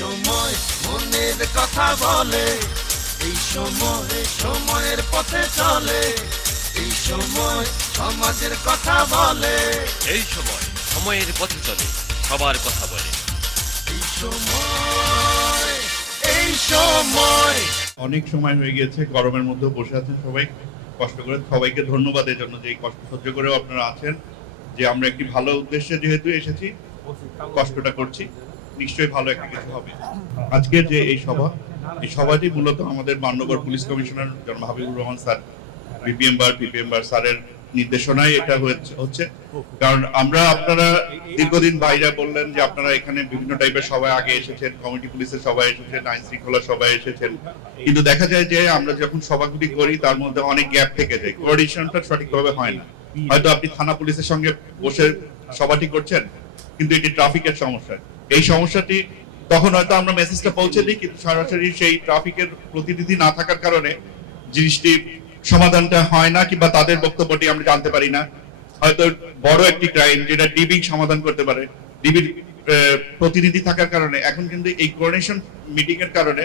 সময় মনের কথা বলে, এই সময় সময়ের পথে চলে, এই সময় সমাজের কথা বলে, এই সময় সময়ের পথে চলে, সবার কথা বলে। এই সময়, এই সময়। অনেক সময় হয়ে গিয়েছে, গরমের মধ্যে বসে আছেন সবাই কষ্ট করে। সবাইকে ধন্যবাদ এই জন্য যে এই কষ্ট সহ্য করেও আপনারা আছেন, যে আমরা একটি ভালো উদ্দেশ্যে যেহেতু এসেছি, কষ্টটা করছি, নিশ্চয়ই ভালো একটা কিছু হবে। আজকের যে এই সভাটি মূলত আমাদের মান্যবর পুলিশ কমিশনার জনাব হাবিবুর রহমান স্যার, পিপিএম বার স্যারের নির্দেশনায় এটা হচ্ছে। কারণ আপনারা দীর্ঘদিন ভাইরা বললেন যে আপনারা এখানে বিভিন্ন টাইপের সবাই আগে এসেছেন, কমিটি পুলিশের সবাই এসেছেন, আইন শৃঙ্খলা সবাই এসেছেন, কিন্তু দেখা যায় যে আমরা যখন সভাগুলি করি তার মধ্যে অনেক গ্যাপ থেকে যায়, কোঅর্ডিনেশনটা সঠিকভাবে হয় না। হয়তো আপনি থানা পুলিশের সঙ্গে বসে সভাটি করছেন, কিন্তু এটি ট্রাফিকের সমস্যা। এই সমস্যাটি তখন হয়তো আমরা মেসেজটা পৌঁছে দিই, কিন্তু সরাসরি সেই ট্রাফিকের প্রতিনিধি না থাকার কারণে জিনিসটি সমাধানটা হয় না, কিংবা তাদের বক্তব্যটি আমরা জানতে পারি না। হয়তো বড় একটি ক্রাইম যেটা ডিবি সমাধান করতে পারে, ডিবির প্রতিনিধি থাকার কারণে এখন কিন্তু এই কোঅর্ডিনেশন মিটিং এর কারণে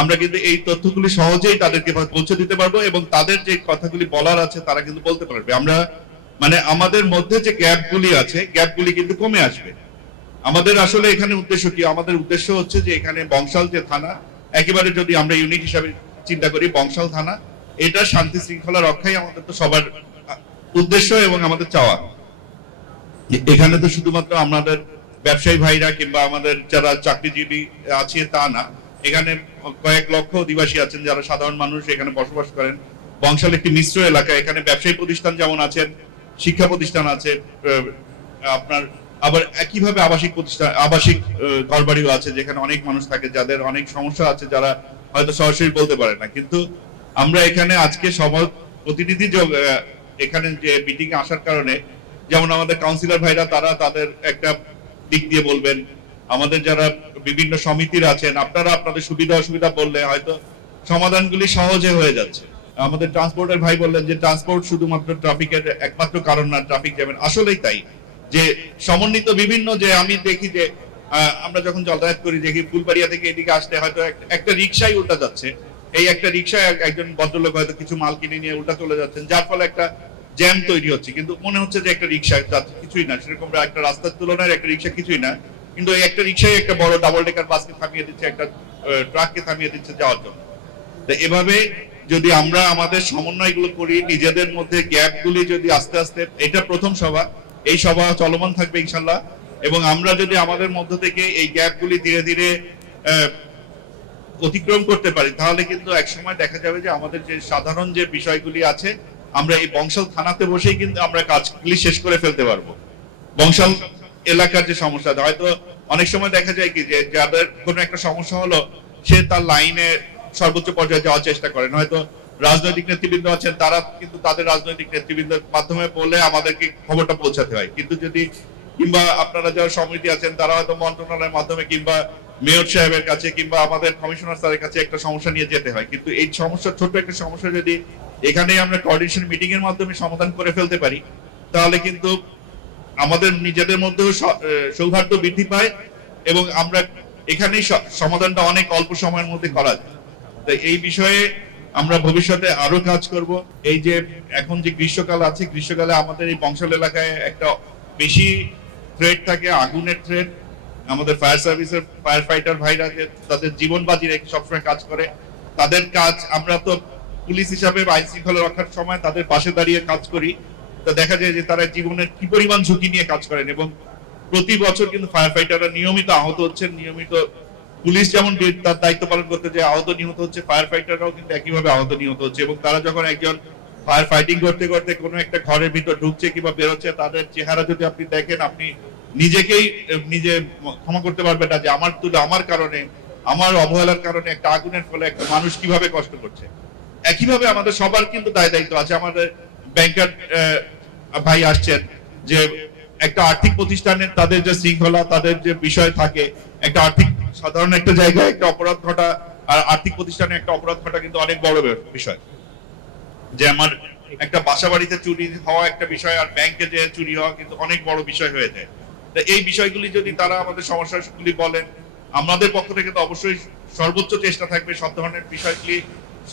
আমরা কিন্তু এই তথ্যগুলি সহজেই তাদেরকে পৌঁছে দিতে পারবো, এবং তাদের যে কথাগুলি বলার আছে তারা কিন্তু বলতে পারবে। আমরা আমাদের মধ্যে যে গ্যাপগুলি আছে, গ্যাপগুলি কিন্তু কমে আসবে। আমাদের আসলে এখানে উদ্দেশ্য কি? আমাদের উদ্দেশ্য হচ্ছে যে এখানে বংশাল যে থানা, একেবারে যদি আমরা ইউনিট হিসাবে চিন্তা করি, বংশাল থানা এটা শান্তি শৃঙ্খলা রক্ষাই আমাদের তো সবার উদ্দেশ্য এবং আমাদের চাওয়া। এখানে তো শুধুমাত্র আমাদের ব্যবসায়ী ভাইরা কিংবা আমাদের যারা চাকরিজীবী আছে তা না, এখানে কয়েক লক্ষ অধিবাসী আছেন যারা সাধারণ মানুষ এখানে বসবাস করেন। বংশাল একটি মিশ্র এলাকা, এখানে ব্যবসায়ী প্রতিষ্ঠান যেমন আছেন, শিক্ষা প্রতিষ্ঠান আছে, আপনার আবার একইভাবে আবাসিক প্রতিষ্ঠান, আবাসিক ঘরবাড়িও আছে যেখানে অনেক মানুষ থাকে, যাদের অনেক সমস্যা আছে, যারা হয়তো সরাসরি বলতে পারে না। কিন্তু আমরা এখানে আজকে সবার প্রতিনিধি এখানে যে মিটিং এ আসার কারণে, যেমন আমাদের কাউন্সিলর ভাইরা তারা তাদের একটা দিক দিয়ে বলবেন, আমাদের যারা বিভিন্ন সমিতির আছেন আপনারা আপনাদের সুবিধা অসুবিধা বললে হয়তো সমাধানগুলি সহজে হয়ে যাচ্ছে। আমাদের ট্রান্সপোর্টের ভাই বললেন যে ট্রান্সপোর্ট শুধুমাত্র ট্রাফিকের একমাত্র কারণ না, ট্রাফিক জ্যামের। আসলেই তাই, যে সমন্বিত বিভিন্ন যে আমি দেখি যে আমরা যখন যাতায়াত করি দেখি ফুলবাড়িয়া থেকে এদিকে আসতে হয়তো একটা রিক্সাই উল্টা যাচ্ছে, এই একটা রিক্সায় একজন ভদ্রলোক হয়তো কিছু মাল কিনে নিয়ে উল্টা চলে যাচ্ছেন, যার ফলে একটা জ্যাম তৈরি হচ্ছে। কিন্তু মনে হচ্ছে যে একটা রিক্সা যাচ্ছে, কিছুই না, সেরকম একটা রাস্তার তুলনায় একটা রিক্সা কিছুই না, কিন্তু এই একটা রিক্সায় একটা বড় ডাবল ডেকার বাসকে থামিয়ে দিচ্ছে, একটা ট্রাককে থামিয়ে দিচ্ছে যাওয়ার জন্য। তো এভাবে যদি আমরা আমাদের সমন্বয়গুলো করি, নিজেদের মধ্যে গ্যাপগুলি যদি আস্তে আস্তে, এটা প্রথম সভা, এই সভা চলমান থাকবে ইনশাল্লাহ, এবং আমরা যদি আমাদের মধ্য থেকে এই গ্যাপগুলি ধীরে ধীরে অতিক্রম করতে পারি, তাহলে কিন্তু একসময় দেখা যাবে যে আমাদের যে সাধারণ যে বিষয়গুলি আছে আমরা এই বংশাল থানাতে বসেই কিন্তু আমরা কাজগুলি শেষ করে ফেলতে পারবো। বংশাল এলাকার যে সমস্যা, হয়তো অনেক সময় দেখা যায় কি যে যাদের কোনো একটা সমস্যা হলো, সে তার লাইনে সর্বোচ্চ পর্যায়ে যাওয়ার চেষ্টা করেন, হয়তো রাজনৈতিক নেতৃবৃন্দ আছেন, তারা কিন্তু তাদের রাজনৈতিক নেতৃবৃন্দের মাধ্যমে বলে আমাদেরকে খবরটা পৌঁছাতে হয়। কিন্তু যদি কিংবা আপনারা যারা সমিতি আছেন তারা হয়তো মন্ত্রণালয়ের মাধ্যমে কিংবা মেয়র সাহেবের কাছে কিংবা আমাদের কমিশনার স্যারের কাছে একটা সমস্যা নিয়ে যেতে হয়। কিন্তু এই সমস্যা, ছোট একটা সমস্যা যদি এখানে আমরা কোঅর্ডিনেশন মিটিং এর মাধ্যমে সমাধান করে ফেলতে পারি, তাহলে কিন্তু আমাদের নিজেদের মধ্যেও সৌহার্দ্য বৃদ্ধি পায়, এবং আমরা এখানেই সমাধানটা অনেক অল্প সময়ের মধ্যে করা যায়। তাই এই বিষয়ে আমরা ভবিষ্যতে আরো কাজ করব। এই যে এখন যে গ্রীষ্মকাল আছে, গ্রীষ্মকালে আমাদের এই বংশাল এলাকায় একটা বেশি থ্রেট থাকে, আগুনের থ্রেট। আমাদের ফায়ার সার্ভিসের ফায়ার ফাইটার ভাইরা যে তাদের জীবন বাজি রেখে সবসময় কাজ করে, তাদের কাজ আমরা তো পুলিশ হিসাবে আইন শৃঙ্খলা রক্ষার সময় তাদের পাশে দাঁড়িয়ে কাজ করি। তো দেখা যায় যে তারা জীবনের কি পরিমাণ ঝুঁকি নিয়ে কাজ করেন, এবং প্রতি বছর কিন্তু ফায়ার ফাইটাররা নিয়মিত আহত হচ্ছেন। নিয়মিত পুলিশ যেমন তার দায়িত্ব পালন করতে যে আহত নিহত হচ্ছে, ফায়ার ফাইটাররাও কিন্তু একইভাবে আহত নিহত হচ্ছে। এবং তারা যখন একজন ফায়ার ফাইটিং করতে করতে কোনো একটা ঘরের ভিতর ঢুকছে কিংবা বেরোচ্ছে, তাদের চেহারা যদি আপনি দেখেন, আপনি নিজেকেই নিজে ক্ষমা করতে পারবেন না যে আমার কারণে, আমার অবহেলার কারণে একটা আগুনের ফলে একটা মানুষ কিভাবে কষ্ট করছে। একইভাবে আমাদের সবার কিন্তু দায় দায়িত্ব আছে। আমাদের ব্যাংকার ভাই আসছেন, যে একটা আর্থিক প্রতিষ্ঠানে তাদের যে শৃঙ্খলা, তাদের যে বিষয় থাকে, একটা আর্থিক সাধারণ একটা জায়গায় একটা অপরাধ ঘটা আর আর্থিক প্রতিষ্ঠানে একটা অপরাধ ঘটা কিন্তু অনেক বড় বিষয়। যে আমার একটা বাসা বাড়িতে চুরি হওয়া একটা বিষয়, আর ব্যাংকে যে চুরি হওয়া কিন্তু অনেক বড় বিষয় হয়ে যায়। তো এই বিষয়গুলি যদি তারা আমাদের সমস্যাগুলি বলেন, আমাদের পক্ষ থেকে তো অবশ্যই সর্বোচ্চ চেষ্টা থাকবে সব ধরনের বিষয়গুলি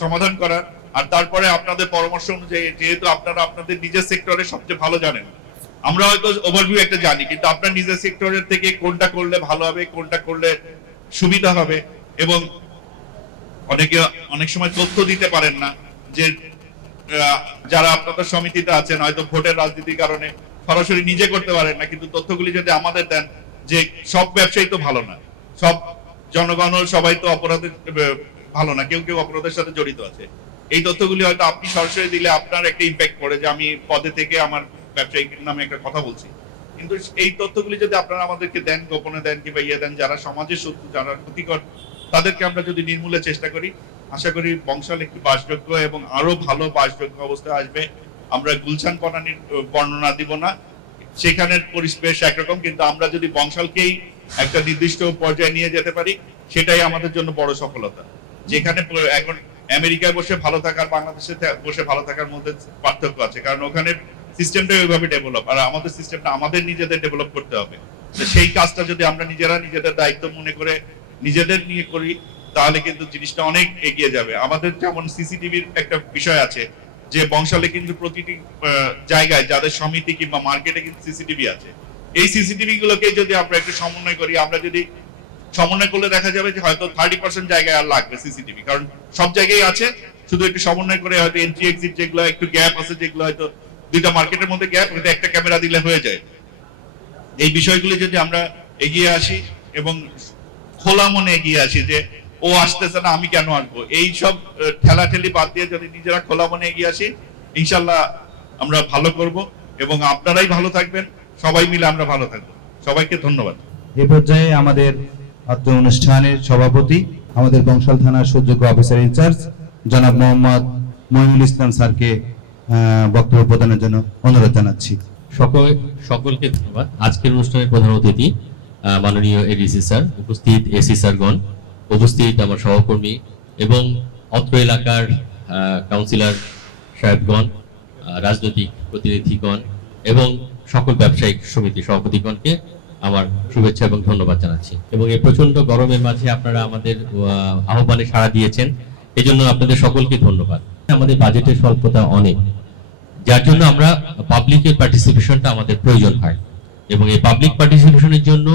সমাধান করার। আর তারপরে আপনাদের পরামর্শ অনুযায়ী, যেহেতু আপনারা আপনাদের নিজের সেক্টরে সবচেয়ে ভালো জানেন, আমরা হয়তো ওভারভিউ একটা জানি, কিন্তু আপনার নিজের সেক্টরের থেকে কোনটা করলে ভালো হবে, কোনটা করলে সুবিধা হবে, এবং অনেক সময় তথ্য দিতে পারেন না, যে যারা আপনাদের সমিতিতে আছেন হয়তো ভোটের রাজনীতির কারণে সরাসরি নিজে করতে পারেন না, কিন্তু তথ্যগুলি যদি আমাদের দেন, যে সব ব্যবসায়ী তো ভালো না, সব জনগণ সবাই তো অপরাধের ভালো না, কেউ কেউ অপরাধের সাথে জড়িত আছে। এই তথ্যগুলি হয়তো আপনি সরাসরি দিলে আপনার একটা ইম্প্যাক্ট পড়ে, যে আমি পদে থেকে আমার ব্যবসায়িক নামে একটা কথা বলছি। কিন্তু এই তথ্যগুলি যদি আপনারা আমাদেরকে দেন, গোপনে দেন কিংবা দেন, যারা সমাজের শত্রু, যারা ক্ষতিকর, তাদেরকে আমরা যদি নির্মূলে চেষ্টা করি, আশা করি বংশাল একটি বাসযোগ্য এবং আরো ভালো বাসযোগ্য অবস্থায় আসবে। আমরা গুলশান কনানির বর্ণনা দিব না, সেখানের পরিবেশ একরকম, কিন্তু আমরা যদি বংশালকেই একটা নির্দিষ্ট পর্যায়ে নিয়ে যেতে পারি, সেটাই আমাদের জন্য বড় সফলতা। যেখানে এখন আমেরিকায় বসে ভালো থাকার বাংলাদেশে বসে ভালো থাকার মধ্যে পার্থক্য আছে, কারণ ওখানে সিস্টেমটা ওইভাবে ডেভেলপ, আর আমাদের সিস্টেমটা আমাদের নিজেদের ডেভেলপ করতে হবে। তো সেই কাজটা যদি আমরা নিজেরা নিজেদের দায়িত্ব মনে করে নিজেদের নিয়ে করি, তাহলে কিন্তু জিনিসটা অনেক এগিয়ে যাবে। আমাদের যেমন সিসিটিভির একটা বিষয় আছে, যে বংশালে কিন্তু প্রতিটি জায়গায় যাদের সমিতি কিংবা মার্কেটে কিন্তু সিসিটিভি আছে। এই সিসিটিভি গুলোকে যদি আমরা একটু সমন্বয় করি, আমরা যদি সমন্বয় করলে দেখা যাবে যে হয়তো 30% জায়গায় আর লাগবে সিসিটিভি, কারণ সব জায়গায় আছে, শুধু একটু সমন্বয় করে হয়তো এন্ট্রি এক্সিট যেগুলো একটু গ্যাপ আছে, যেগুলো হয়তো দুইটা মার্কেটের মধ্যে গ্যাপ, হয়তো একটা ক্যামেরা দিলে হয়ে যায়। এই বিষয়গুলি যদি আমরা এগিয়ে আসি এবং খোলা মনে এগিয়ে আসি, যে ও আসতেছে না আমি কেন আসবো, এই সব ঠেলাঠেলি বাদ দিয়ে যদি নিজেরা খোলা মনে এগিয়ে আসি, ইনশাল্লাহ আমরা ভালো করব এবং আপনারাই ভালো থাকবেন, সবাই মিলে আমরা ভালো থাকবো। সবাইকে ধন্যবাদ। এ পর্যায়ে আমাদের আত্ম অনুষ্ঠানের সভাপতি, আমাদের বংশাল থানার সুযোগ্য অফিসার ইনচার্জ জনাব মোহাম্মদ মহিনুল ইসলাম স্যারকে বক্তব্য প্রদানের জন্য অনুরোধ জানাচ্ছি। সকলকে ধন্যবাদ। আজকের অনুষ্ঠানের প্রধান অতিথি মাননীয় এডিসি স্যার, উপস্থিত এসি স্যারগণ, উপস্থিত আমার সহকর্মী এবং অত্র এলাকার কাউন্সিলর সাহেবগণ, রাজনৈতিক প্রতিনিধিগণ এবং সকল ব্যবসায়িক সমিতি সভাপতিগণকে আমার শুভেচ্ছা এবং ধন্যবাদ জানাচ্ছি। এবং এই প্রচন্ড গরমের মাঝে আপনারা আমাদের আহ্বানে সাড়া দিয়েছেন, এই জন্য আপনাদের সকলকে ধন্যবাদ। আমাদের বাজেটের স্বল্পতা অনেক, যার জন্য আমরা পাবলিকের পার্টিসিপেশনটা আমাদের প্রয়োজন হয়, এবং এই পাবলিক পার্টিসিপেশনের জন্য,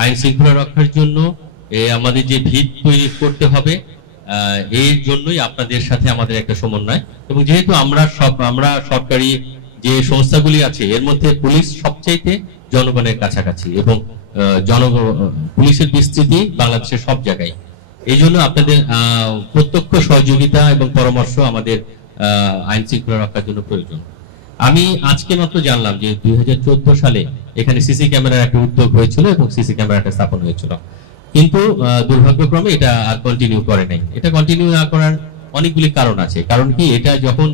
আইন শৃঙ্খলা রক্ষার জন্য আমাদের যে ভিত তৈরি করতে হবে, এর জন্যই আপনাদের সাথে আমাদের একটা সমন্বয়। এবং যেহেতু আমরা সরকারি যে সংস্থাগুলি আছে, এর মধ্যে পুলিশ সবচাইতে জনগণের কাছাকাছি, এবং পুলিশের বিস্তৃতি বাংলাদেশের সব জায়গায়। এই জন্য আপনাদের প্রত্যক্ষ সহযোগিতা এবং পরামর্শ আমাদের আইন শৃঙ্খলা রক্ষার জন্য প্রয়োজন। আমি আজকে মাত্র জানলাম যে 2014 সালে এখানে সিসি ক্যামেরার একটা উদ্যোগ হয়েছিল এবং সিসি ক্যামেরাটা স্থাপন হয়েছিল, কিন্তু দুর্ভাগ্যক্রমে এটা আর কন্টিনিউ করে নাই। এটা কন্টিনিউ না করার অনেকগুলি কারণ আছে। কারণ কি, এটা যখন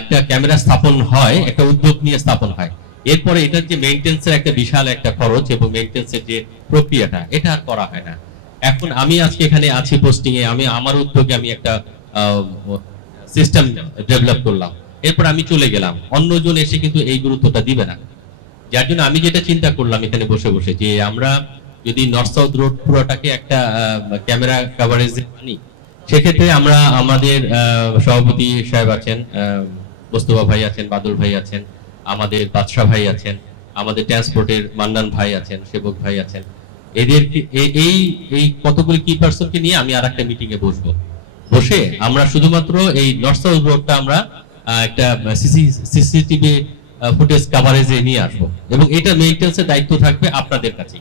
একটা ক্যামেরা স্থাপন হয়, একটা উদ্যোগ নিয়ে স্থাপন হয়, এরপরে এটার যে মেইনটেন্সের একটা বিশাল একটা খরচ এবং মেইনটেন্সের যে প্রক্রিয়াটা, এটা আর করা হয় না। এখন আমি আজকে এখানে আছি পোস্টিং এ, আমি আমার উদ্যোগে আমি একটা সিস্টেম ডেভেলপ করলাম, এরপর আমি চলে গেলাম, অন্যজন এসে কিন্তু এই গুরুত্বটা দিবে না। যার জন্য আমি যেটা চিন্তা করলাম এখানে বসে বসে, যে আমরা যদি নর্থ সাউথ রোড পুরোটাকে একটা ক্যামেরা কভারেজে আনি, সেক্ষেত্রে আমরা আমাদের সভাপতি সাহেব আছেন, মোস্তফা ভাই আছেন, বাদল ভাই আছেন, আমাদের বাদশা ভাই আছেন, আমাদের ট্রান্সপোর্টের মান্নান ভাই আছেন, সেবক ভাই আছেন, এদের এই কতগুলি কি পার্সনকে নিয়ে আমি আর একটা মিটিং এ বসে আমরা শুধুমাত্র এই নর্থ সাউথ রোডটা আমরা একটা সিসিটিভি ফুটেজ কভারেজে নিয়ে আসবো, এবং এটা মেইনটেন্সের দায়িত্ব থাকবে আপনাদের কাছে।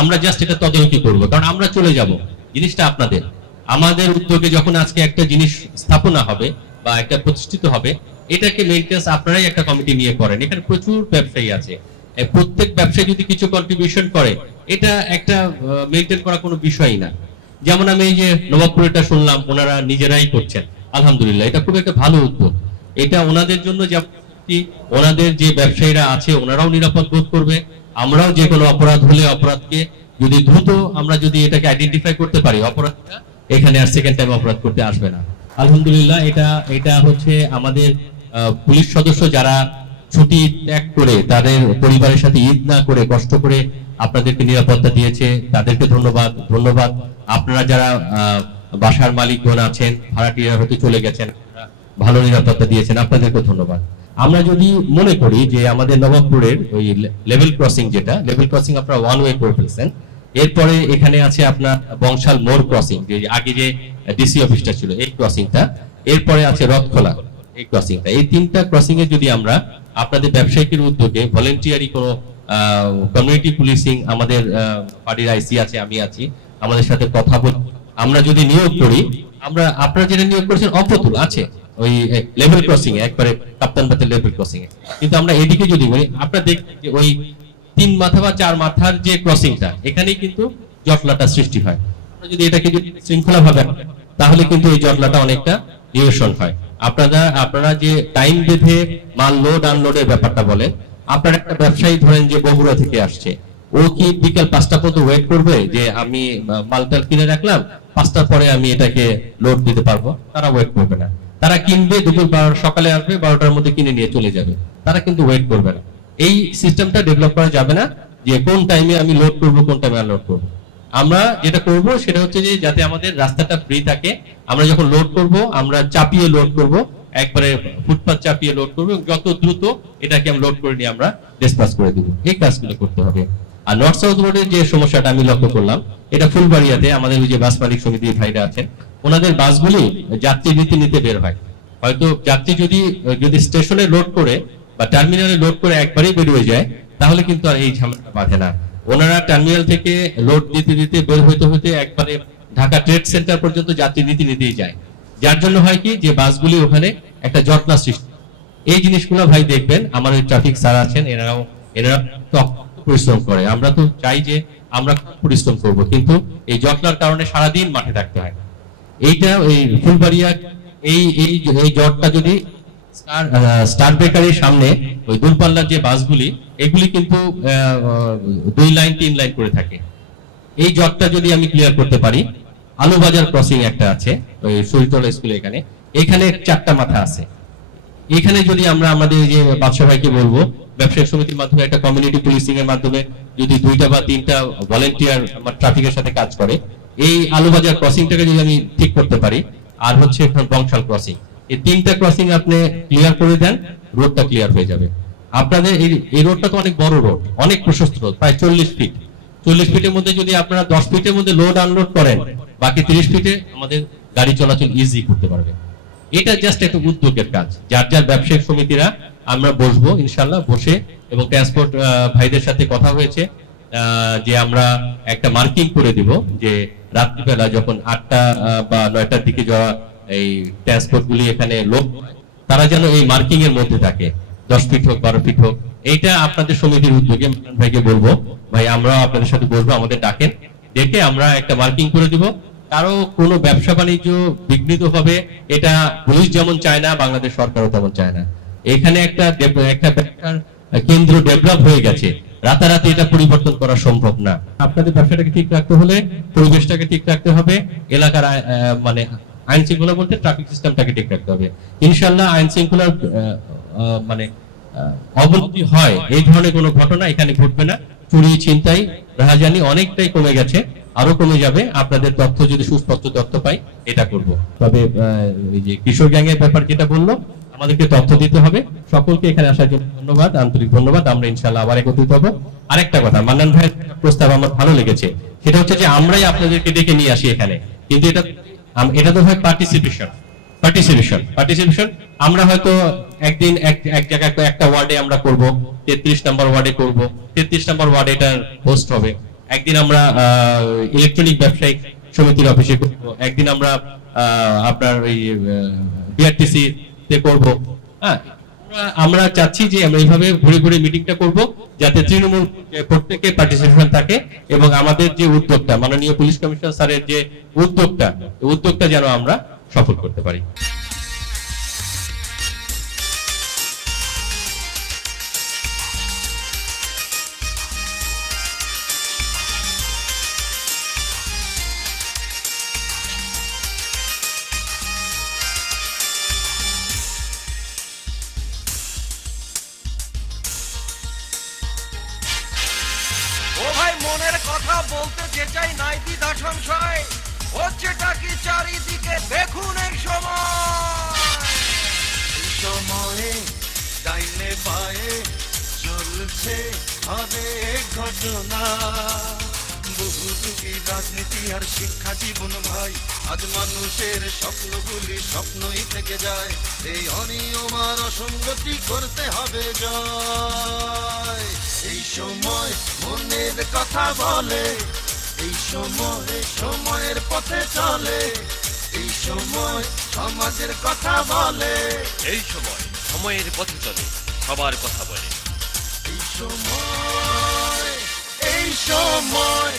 আমরা জাস্ট এটা তদারকি করবো, কারণ আমরা চলে যাব, জিনিসটা আপনাদের। আমাদের উদ্যোগে যখন আজকে একটা জিনিস স্থাপনা হবে বা একটা প্রতিষ্ঠিত হবে, এটাকে মেইনটেন্স আপনারাই একটা কমিটি নিয়ে করেন। এখানে প্রচুর ব্যবসায়ী আছে, প্রত্যেক ব্যবসায়ী যদি কিছু কন্ট্রিবিউশন করে, এটা একটা মেইনটেইন করা কোনো বিষয়ই না। যেমন আমি এই যে নবাবপুরেটা শুনলাম, ওনারা নিজেরাই করছেন, আলহামদুলিল্লাহ, এটা খুব একটা ভালো উদ্যোগ। এটা ওনাদের জন্য, যেমন ওনাদের যে ব্যবসায়ীরা আছে ওনারাও নিরাপদ বোধ করবে, আমরাও যে কোনো অপরাধ হলে অপরাধকে যদি দ্রুত আমরা যদি এটাকে আইডেন্টিফাই করতে পারি, অপরাধটা এখানে আর সেকেন্ড টাইম অপরাধ করতে আসবে না। আলহামদুলিল্লাহ, এটা হচ্ছে আমাদের পুলিশ সদস্য যারা ছুটি ত্যাগ করে তাদের পরিবারের সাথে ঈদ না করে কষ্ট করে আপনাদেরকে নিরাপত্তা দিয়েছে, তাদেরকে ধন্যবাদ। ধন্যবাদ আপনারা যারা বাসার মালিকগণ আছেন, ভাড়াটিয়া হতে চলে গেছেন, ভালো নিরাপত্তা দিয়েছেন, আপনাদেরকে ধন্যবাদ। আমরা যদি মনে করি যে আমাদের নবাবপুরের ওই লেভেল ক্রসিং, যেটা লেভেল ক্রসিং আপনারা ওয়ান ওয়ে করে ফেলছেন, এরপরে এখানে আছে আপনার বংশাল মোড় ক্রসিং, যে আগে যে ডিসি অফিসটা ছিল এই ক্রসিংটা, এরপরে আছে রথখোলা এই ক্রসিংটা। এই তিনটা ক্রসিং এ যদি আমরা আপনাদের ব্যবসায়িকের উদ্যোগে ভলেন্টিয়ারি কোনো কমিউনিটি পুলিশিং, আমাদের পার্টির আইসি আছে, আমি আছি, আমাদের সাথে কথা বল, আমরা যদি নিয়োগ করি, আমরা আপনারা যেটা নিয়োগ করেছেন অপ্রতুল আছে ওই লেভেল ক্রসিং এ, একবারে কাপ্তান বাতের লেভেল ক্রসিং এ, কিন্তু আমরা এদিকে যদি বলি, আপনারা দেখবেন যে ওই 3 মাথা বা 4 মাথার যে ক্রসিংটা, এখানেই কিন্তু জটলাটা সৃষ্টি হয়। আমরা যদি এটাকে যদি শৃঙ্খলা ভাবে, তাহলে কিন্তু এই জটলাটা অনেকটা নিরসন হয়। আপনারা যে টাইম বেঁধে মাল লোড আনলোডের ব্যাপারটা বলেন, আপনার একটা ব্যবসায়ী ধরেন যে বগুড়া থেকে আসছে, ও কি বিকাল 5টা পর্যন্ত ওয়েট করবে যে আমি মালটা কিনে রাখলাম, 5টার পরে আমি এটাকে লোড দিতে পারবো? তারা ওয়েট করবে না। তারা কিনবে, দুপুর সকালে আসবে, 12টার মধ্যে কিনে নিয়ে চলে যাবে। তারা কিন্তু ওয়েট করবে না। এই সিস্টেমটা ডেভেলপ করা যাবে না যে কোন টাইমে আমি লোড করব, কোন টাইমে আনলোড করব। আমরা যেটা করব সেটা হচ্ছে যে যাতে আমাদের রাস্তাটা ফ্রি থাকে, আমরা যখন লোড করব আমরা চাপিয়ে লোড করব, একবারে ফুটপাথ চাপিয়ে লোড করব, যত দ্রুত এটাকে আমরা লোড করে নিয়ে আমরা ডিসপাস করে দেব। এই কাজগুলো করতে হবে। আর নর্থ সাউথ রোডের যে সমস্যাটা আমি লক্ষ্য করলাম, এটা ফুলবাড়িয়াতে আমাদের ওই যে বাস মালিক সমিতির ভাইরা আছেন, ওনাদের বাসগুলি যাত্রী নিতে বের হয়। হয়তো যাত্রী যদি স্টেশনে লোড করে বা টার্মিনালে লোড করে একবারেই বেরিয়ে যায়, তাহলে কিন্তু আর এই ঝামেলাটা বাধে না। ওনারা টার্মিনাল থেকে লোড দিতে বের হইতে একবারে ঢাকা ট্রেড সেন্টার পর্যন্ত যাত্রী নিতেই যায়, যার জন্য হয় কি যে বাসগুলি ওখানে একটা জটলা সৃষ্টি। এই জিনিসগুলো ভাই দেখবেন, আমার ওই ট্রাফিক স্যার আছেন, এনারা তো পরিশ্রম করে। আমরা তো চাই যে আমরা পরিশ্রম করব, কিন্তু এই জটলার কারণে সারাদিন মাঠে থাকতে হয়। এইটা ওই ফুলবাড়িয়া এই জটটা যদি স্টার বেকারির সামনে ওই দূরপাল্লার যে বাসগুলি, এগুলি কিন্তু 2 লাইন 3 লাইন করে থাকে। এই জটটা যদি আমি ক্লিয়ার করতে পারি, আলুবাজার ক্রসিং একটা আছে ওই শরীরতলা স্কুলে, এখানে 4টা মাথা আছে। এখানে যদি আমরা আমাদের যে বাদশা ভাইকে বলবো, ব্যবসায়িক সমিতির মাধ্যমে একটা কমিউনিটি পুলিশিং এর মাধ্যমে যদি 2টা বা 3টা ভলেন্টিয়ার আমার ট্রাফিকের সাথে কাজ করে, এই আলুবাজার ক্রসিংটাকে যদি আমি ঠিক করতে পারি, আর হচ্ছে এখন বংশাল ক্রসিং, এই 3টা ক্রসিং আপনি ক্লিয়ার করে দেন, রোডটা ক্লিয়ার হয়ে যাবে। আপনাদের এই রোডটা তো অনেক বড় রোড, অনেক প্রশস্ত রোড, প্রায় 40 ফিট। 40 ফিটের মধ্যে যদি আপনারা 10 ফিটের মধ্যে লোড আনলোড করেন, বাকি 30 ফিটে আমাদের গাড়ি চলাচল ইজি করতে পারবে। এটা জাস্ট একটা উদ্যোগের কাজ। যার ব্যবসায়িক সমিতিরা আমরা বসবো ইনশাল্লাহ, বসে এবং ট্রান্সপোর্ট ভাইদের সাথে কথা হয়েছে যে আমরা একটা মার্কিং করে দিব যে রাত্রিবেলা যখন 8টা বা 9টার দিকে যাওয়া এই ট্রান্সপোর্ট গুলি এখানে লোক, তারা যেন এই মার্কিং এর মধ্যে থাকে, 10 ফিট হোক 12 ফিট হোক। এইটা আপনাদের সমিতির উদ্যোগে ভাইকে বলবো, ভাই আমরা আপনাদের সাথে বসবো, আমাদের ডাকেন, ডেকে আমরা একটা মার্কিং করে দিব। কারো কোনো ব্যবসা বাণিজ্য বিঘ্নিত হবে, এটা পুলিশ যেমন চায় না, বাংলাদেশ সরকারও তেমন চায় না। এখানে একটা কেন্দ্র ডেভেলপ হয়ে গেছে, রাতারাতি এটা পরিবর্তন করা সম্ভব না। আপনাদের ব্যবসাটাকে ঠিক রাখতে হলে পরিবেশটাকে ঠিক রাখতে হবে, এলাকার মানে আইন শৃঙ্খলা বলতে ট্রাফিক সিস্টেমটাকে ঠিক রাখতে হবে। ইনশাআল্লাহ আইন শৃঙ্খলার মানে অবনতি হয়, এই ধরনের কোনো ঘটনা এখানে ঘটবে না। চুরি, ছিনতাই, রাহাজানি অনেকটাই কমে গেছে, আরো কমে যাবে। আপনাদের তথ্য যদি সুস্পষ্ট তথ্য পাই, এটা করব। তবে এই যে কিশোর গ্যাংয়ের ব্যাপার যেটা বললো, আমাদেরকে তথ্য দিতে হবে। সকলকে এখানে আসার জন্য ধন্যবাদ, আন্তরিক ধন্যবাদ। আমরা ইনশাআল্লাহ আবার একত্রিত হব। আরেকটা কথা, মান্নান ভাইয়ের প্রস্তাব আমার ভালো লেগেছে, সেটা হচ্ছে যে আমরাই আপনাদেরকে ডেকে নিয়ে আসি এখানে, কিন্তু এটা তো হয় পার্টিসিপেশন। আমরা হয়তো একদিন এক জায়গায় একটা ওয়ার্ডে আমরা করব, 33 নম্বর ওয়ার্ডে করব, 33 নম্বর ওয়ার্ডে এটার হোস্ট হবে। একদিন আমরা ইলেকট্রনিক ব্যবসায়িক সমিতির অফিসে করব, একদিন আমরা আপনার ওই বিআরটিসি তে করব। হ্যাঁ, আমরা চাচ্ছি যে আমরা এইভাবে ঘুরে ঘুরে মিটিংটা করব, যাতে তৃণমূল প্রত্যেকে পার্টিসিপেশন থাকে এবং আমাদের যে উদ্যোগটা, মাননীয় পুলিশ কমিশনার স্যারের যে উদ্যোগটা যেন আমরা সফল করতে পারি। ও ভাই বলতে যে চাই নাই দ্বিধা সংশয়, হচ্ছেটা কি চারিদিকে দেখুন এই সময়ে ডাইনে পায়ে চলছে অনেক ঘটনা, বহুযুগী রাজনীতি আর শিক্ষা জীবন ভাই, আজ মানুষের স্বপ্নগুলি স্বপ্নই থেকে যায়, এই অনিয়ম আর অসঙ্গতি করতে হবে জয়। এই সময় মনের কথা বলে, এই সময় সময়ের পথে চলে, এই সময় সমাজের কথা বলে, এই সময় সময়ের পথে চলে, সবার কথা বলে। এই সময়, এই সময়